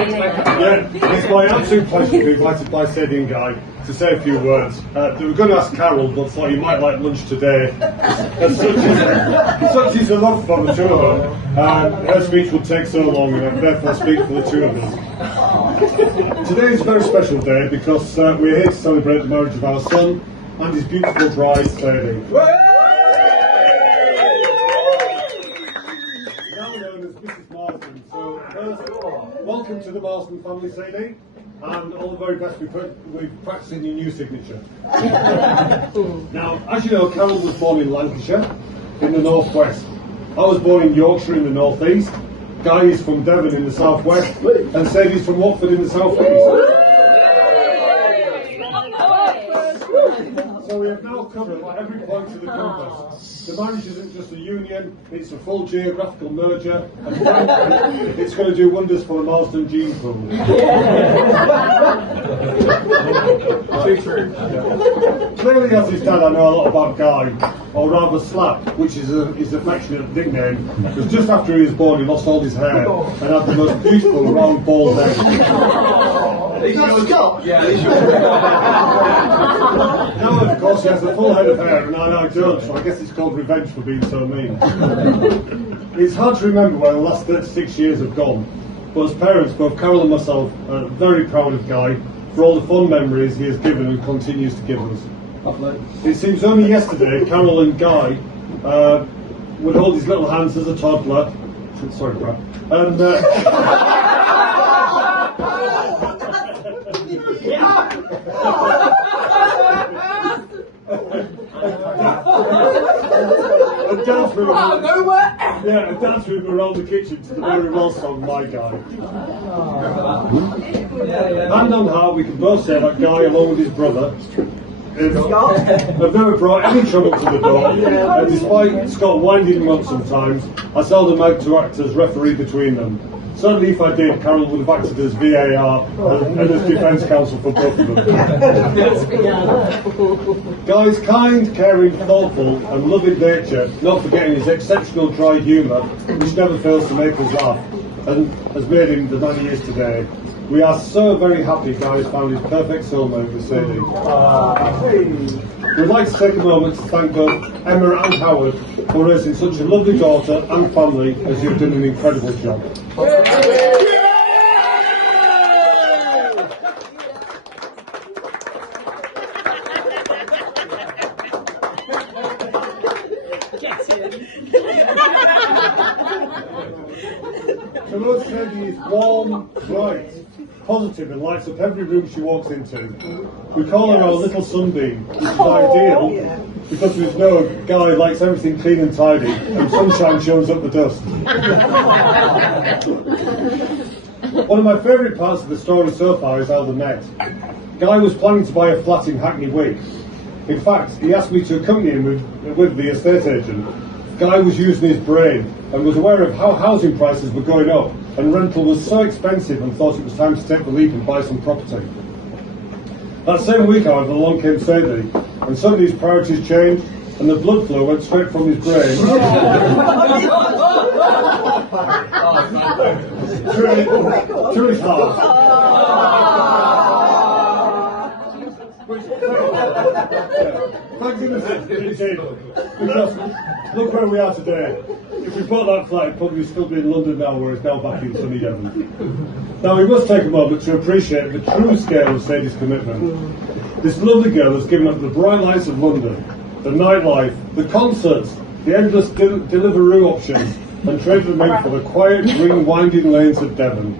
Yeah, it's my absolute pleasure to be invited by Sadie and Guy to say a few words. They were going to ask Carol, but thought you might like lunch today. Such is the love for the two of them. Her speech would take so long, and I therefore speak for the two of us. Today is a very special day because we're here to celebrate the marriage of our son and his beautiful bride, Sadie. Mrs. Marsden. So first, welcome to the Marsden family, Sadie, and all the very best with practicing your new signature. Now, as you know, Carol was born in Lancashire, in the northwest. I was born in Yorkshire in the northeast. Guy is from Devon in the southwest, and Sadie's from Watford in the southeast. So we have now covered every point of the compass. The marriage isn't just a union, it's a full geographical merger, and frankly, it's going to do wonders for the Marsden gene pool. Clearly, as his dad, I know a lot about Guy, or rather Slap, which is his affectionate nickname, because just after he was born, he lost all his hair and had the most beautiful round bald head. Now, of course, he has a full head of hair, and I don't, so I guess it's called revenge for being so mean. It's hard to remember where the last 36 years have gone, but as parents, both Carol and myself are very proud of Guy for all the fond memories he has given and continues to give us. It seems only yesterday Carol and Guy would hold his little hands as a toddler. Sorry, Brad. And a dance with him around the kitchen to the very well song My Guy. Hand on heart, we can both say that Guy, along with his brother, have never brought any trouble to the door, and despite Scott winding them up sometimes, I seldom had to act as referee between them. Certainly if I did, Carol would have acted as VAR and as defence counsel for both of them. Guy's kind, caring, thoughtful and loving nature, not forgetting his exceptional dry humour, which never fails to make us laugh, and has made him the man he is today. We are so very happy Guy has found his perfect soulmate with Sadie. We'd like to take a moment to thank both Emma and Howard for raising such a lovely daughter and family, as you've done an incredible job. Charlotte Sadie is warm, bright, positive and lights up every room she walks into. We call her our little sunbeam, which is ideal because we know Guy likes everything clean and tidy and sunshine shows up the dust. One of my favourite parts of the story so far is how they met. Guy was planning to buy a flat in Hackney Wick. In fact, he asked me to accompany him with the estate agent. Guy was using his brain and was aware of how housing prices were going up and rental was so expensive and thought it was time to take the leap and buy some property. That same week, however, along came Sadie, and suddenly his priorities changed and the blood flow went straight from his brain to his heart. Thank goodness it did. Because look where we are today. If we bought that flat, it'd probably still be in London now, where it's now back in sunny Devon. Now we must take a moment to appreciate the true scale of Sadie's commitment. This lovely girl has given up the bright lights of London, the nightlife, the concerts, the endless Deliveroo options, and traded them in for the quiet, green, winding lanes of Devon.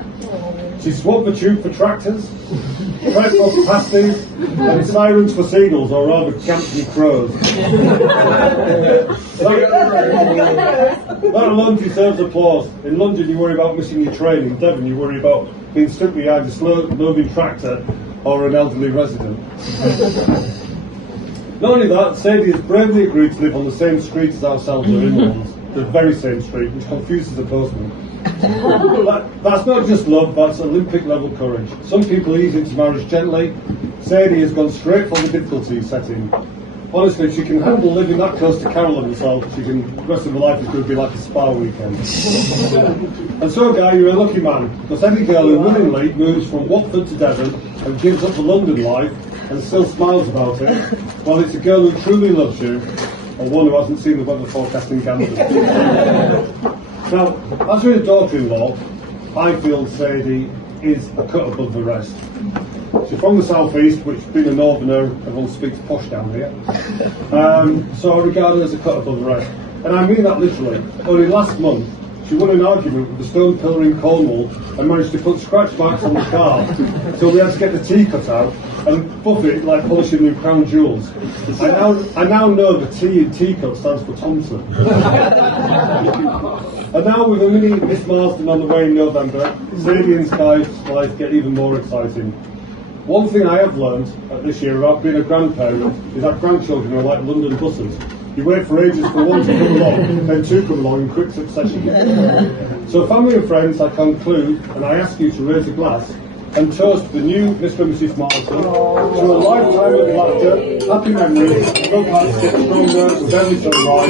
She swapped the tube for tractors, press for pasties, and sirens for seagulls, or rather Campton crows. That alone deserves applause. In London you worry about missing your train, in Devon you worry about being stuck behind a slow-moving tractor or an elderly resident. Not only that, Sadie has bravely agreed to live on the same street as ourselves, her in-laws, the very same street, which confuses the postman. That's not just love, that's Olympic level courage. Some people ease into marriage gently. Sadie has gone straight for the difficulty setting. Honestly, she can handle living that close to Carol and herself. She can, the rest of her life is going to be like a spa weekend. And so, Guy, you're a lucky man, because any girl who willingly moves from Watford to Devon and gives up the London life and still smiles about it, well, it's a girl who truly loves you, or one who hasn't seen the weather forecasting Camden. Now, as your daughter-in-law, I feel Sadie is a cut above the rest. She's from the southeast, which being a northerner, everyone speaks posh down here. So I regard her as a cut above the rest. And I mean that literally. Only last month, she won an argument with the stone pillar in Cornwall and managed to put scratch marks on the car. So we had to get the tea cut out and buff it like polishing new crown jewels. I now know the T in teacup stands for Thompson. And now with a mini Miss Marsden on the way in November, Sadie and Sky's life get even more exciting. One thing I have learned this year about being a grandparent is that grandchildren are like London buses. You wait for ages for one to come along, then two come along in quick succession. So family and friends, I conclude, and I ask you to raise a glass and toast the new Mr. and Mrs. Marsden to a lifetime of laughter, happy memories, love hearts get stronger with every sunrise.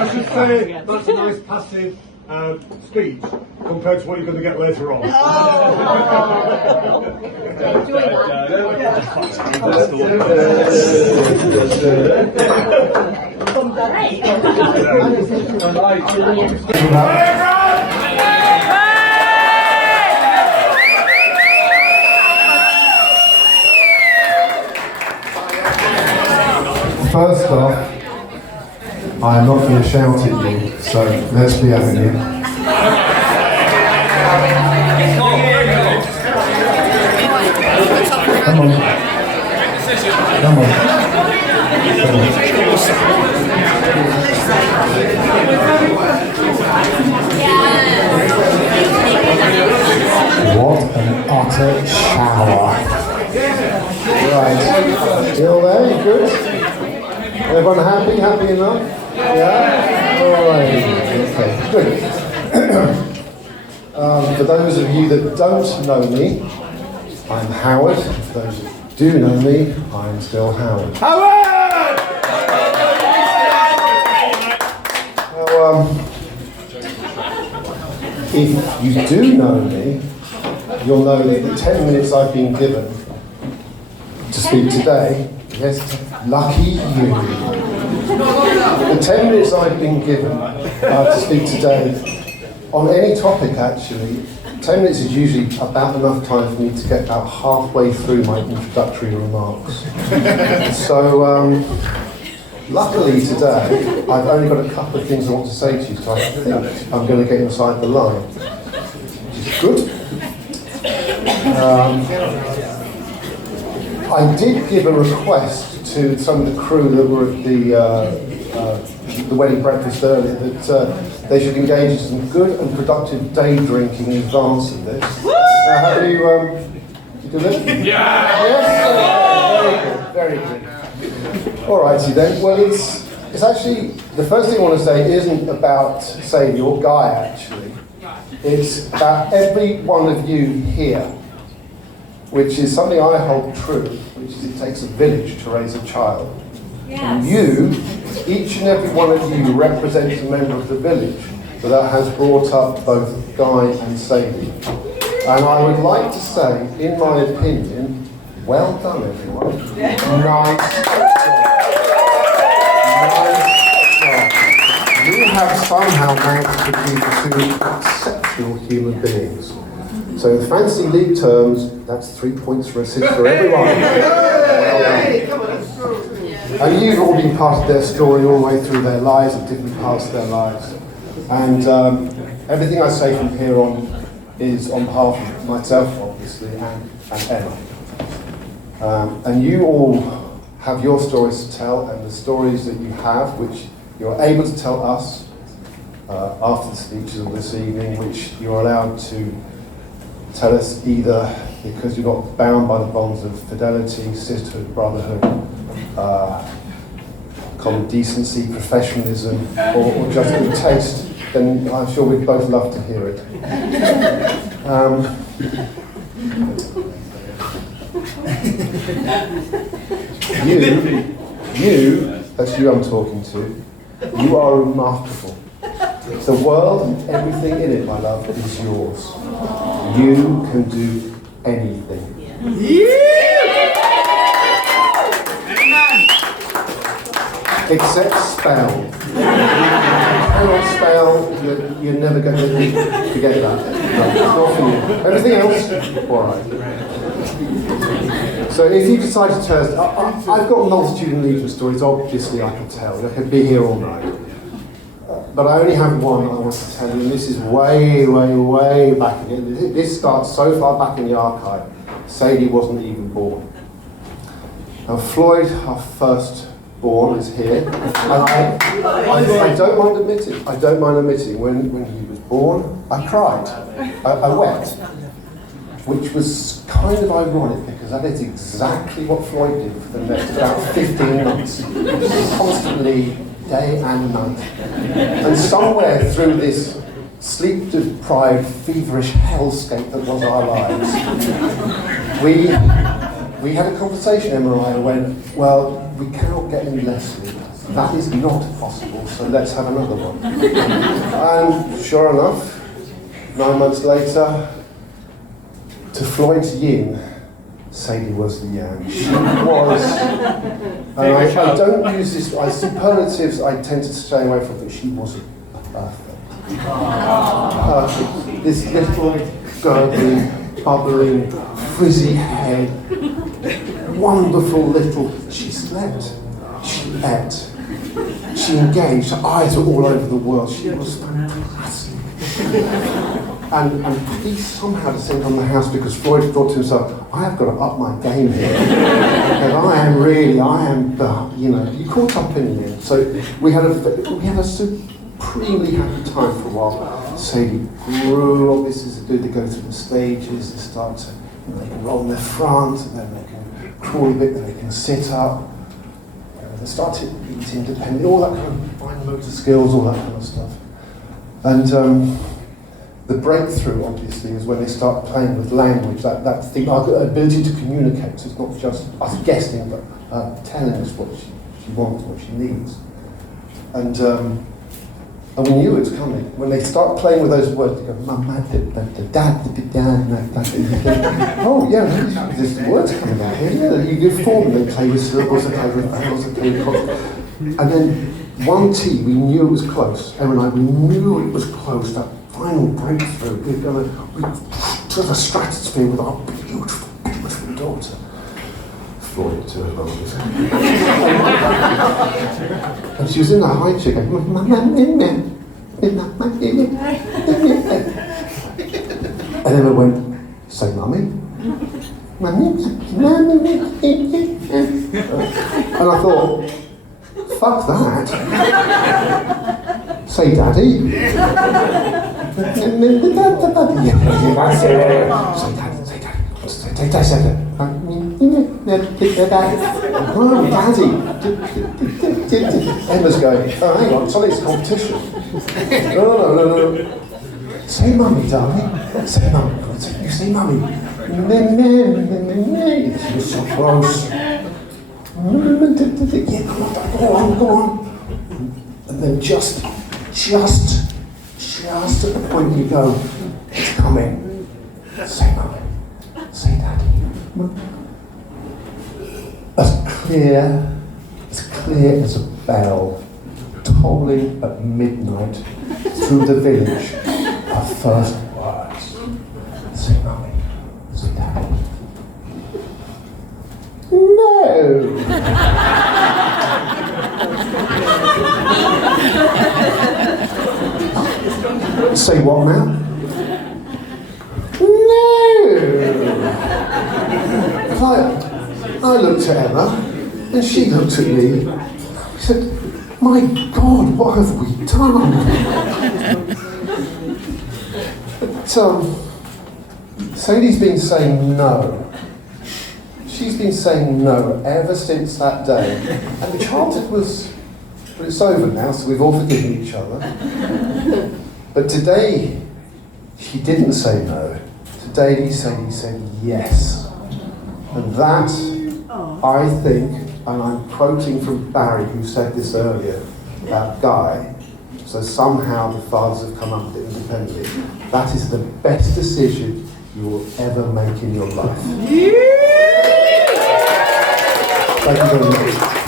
I should say that's a nice passive speech compared to what you're going to get later on. First off, I'm not going to shout at you, so let's be having it. Come on. Come on. What an utter shower. Right. You all there? You good? Everyone happy? Happy enough? Yeah? Alright. Okay, good. For those of you that don't know me, I'm Howard. For those who do know me, I'm still Howard. Howard! Now, if you do know me, you'll know that the 10 minutes I've been given to speak today, yes, lucky you. The 10 minutes I've been given to speak today, on any topic actually, 10 minutes is usually about enough time for me to get about halfway through my introductory remarks. So, luckily today, I've only got a couple of things I want to say to you, so I think I'm going to get inside the line, which is good. I did give a request to some of the crew that were at the wedding breakfast earlier that they should engage in some good and productive day drinking in advance of this. Have you do this? Yeah! Yes? Very good. Alrighty then. Well, it's actually, the first thing I want to say isn't about, say, your guy actually. It's about every one of you here, which is something I hold true, which is it takes a village to raise a child. Yes. And you, each and every one of you represents a member of the village that has brought up both Guy and Sadie. And I would like to say, in my opinion, well done everyone. Nice job. Nice job. You have somehow managed to produce two exceptional human beings. So in fancy league terms, that's 3 points for assist for everyone. And you've all been part of their story all the way through their lives, at different parts of their lives. And everything I say from here on is on behalf of myself, obviously, and Emma. And you all have your stories to tell, and the stories that you have, which you're able to tell us after the speeches of this evening, which you're allowed to tell us either because you're not bound by the bonds of fidelity, sisterhood, brotherhood, common decency, professionalism, or just good taste, then I'm sure we'd both love to hear it. That's you I'm talking to, you are remarkable. The world and everything in it, my love, is yours. You can do anything. Except spell. If you cannot spell, you're never going to forget that. No, it's not for you. Everything else, all right. So if you decide to tell us, I've got a multitude of Legion stories, obviously I can tell. I could be here all night. But I only have one I want to tell you, and this is way, way, way back again. This starts so far back in the archive, Sadie wasn't even born. Now Floyd, our firstborn, is here. And I don't mind admitting, when he was born, I cried. I wept. Which was kind of ironic, because that is exactly what Floyd did for the next about 15 months. Constantly, day and night. And somewhere through this sleep-deprived, feverish hellscape that was our lives, we had a conversation, Emma and I, and went, well, we cannot get any less sleep. That is not possible, so let's have another one. And sure enough, 9 months later, to Floyd's yin, Sadie was the yang. She was, and I don't use this, superlatives I tend to stay away from, but she was perfect. Perfect. This little, gurgling, bubbling, frizzy head, wonderful little, she slept, she ate, she engaged, her eyes were all over the world, she was fantastic. And he somehow descended on the house because Floyd thought to himself, I have got to up my game here. Because you caught up in the end. So we had a supremely happy time for a while. Sadie grew, obviously, they go through the stages, they start to, they can roll on their front, and then they can crawl a bit, then they can sit up. They start to eat independently, all that kind of fine motor skills, all that kind of stuff. And the breakthrough, obviously, is when they start playing with language, that thing, our ability to communicate. So it's not just us guessing, but telling us what she wants, what she needs. And we knew it was coming. When they start playing with those words, they go, Mama, dad, oh, yeah, there's words coming out here. Yeah, you give form, they play with syllables, they play with vowels, they play with consonants. And then one T, we knew it was close. Emma and I, we knew it was close, that final breakthrough. We to the stratosphere with our beautiful, beautiful daughter. Floyd to her longest. And she was in the high chair going, and then we went, say mummy. And I thought, fuck that. Say daddy. Emma's going, oh, hang on, something's competition. No. Say mummy, darling. Say mummy. You say mummy. She was so close. Yeah, go on. And then just at the point you go, it's coming. Say mummy. Say daddy. As clear as a bell, tolling at midnight through the village, our first words. Say mummy. Say daddy. No! Say what now? No! I looked at Emma, And she looked at me. She said, "My God, what have we done?" But Sadie's been saying no. She's been saying no ever since that day. And the childhood was, well, it's over now, so we've all forgiven each other. But today, she didn't say no. Today, Sadie said yes. And that, I think, and I'm quoting from Barry, who said this earlier, about Guy, so somehow the fathers have come up with it independently. That is the best decision you will ever make in your life. Thank you very much.